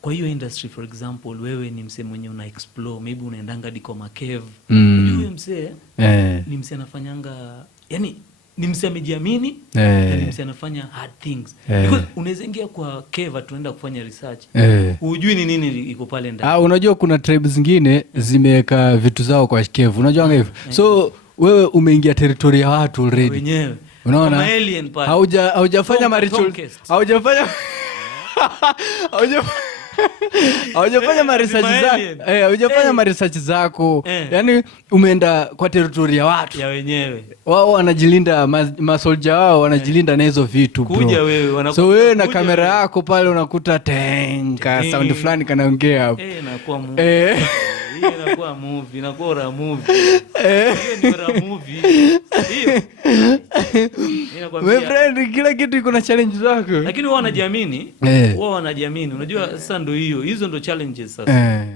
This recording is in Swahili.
Kwa hiyo industry for example, wewe ni msee mwenye una explore, maybe unaendanga diko makev. Huyo msee ni msee anafanyanga, yani ni msee amejiamini, na ni msee anafanya hard things. Because unaweza ingia kwa cave tunaenda kufanya research. Hujui ni nini iko pale ndani. Unajua kuna tribes zingine zimeweka vitu zao kwa cave. Unajua hivyo. So wewe umeingia territory ya watu already. Wenyewe. Unaona? Kama alien pale. Haujafanya marital. Haujafanya research zako. Yaani umeenda kwa territory ya watu. Ya wenyewe. Wao wanajilinda, masoldier wao wanajilinda na hizo vitu bro. Kuja wewe, so wewe na kamera yako pale unakuta tenka sound fulani kanaongea hapo. Inakuwa movie. Hiyo inakuwa movie, inakuwa ra movie. Hiyo ni ra movie. Hiyo. My friend, kila kitu iko na challenge zako. Lakini wao wanajiamini. Wao wanajiamini. Unajua sasa ndio hiyo. Hizo ndio challenges sasa.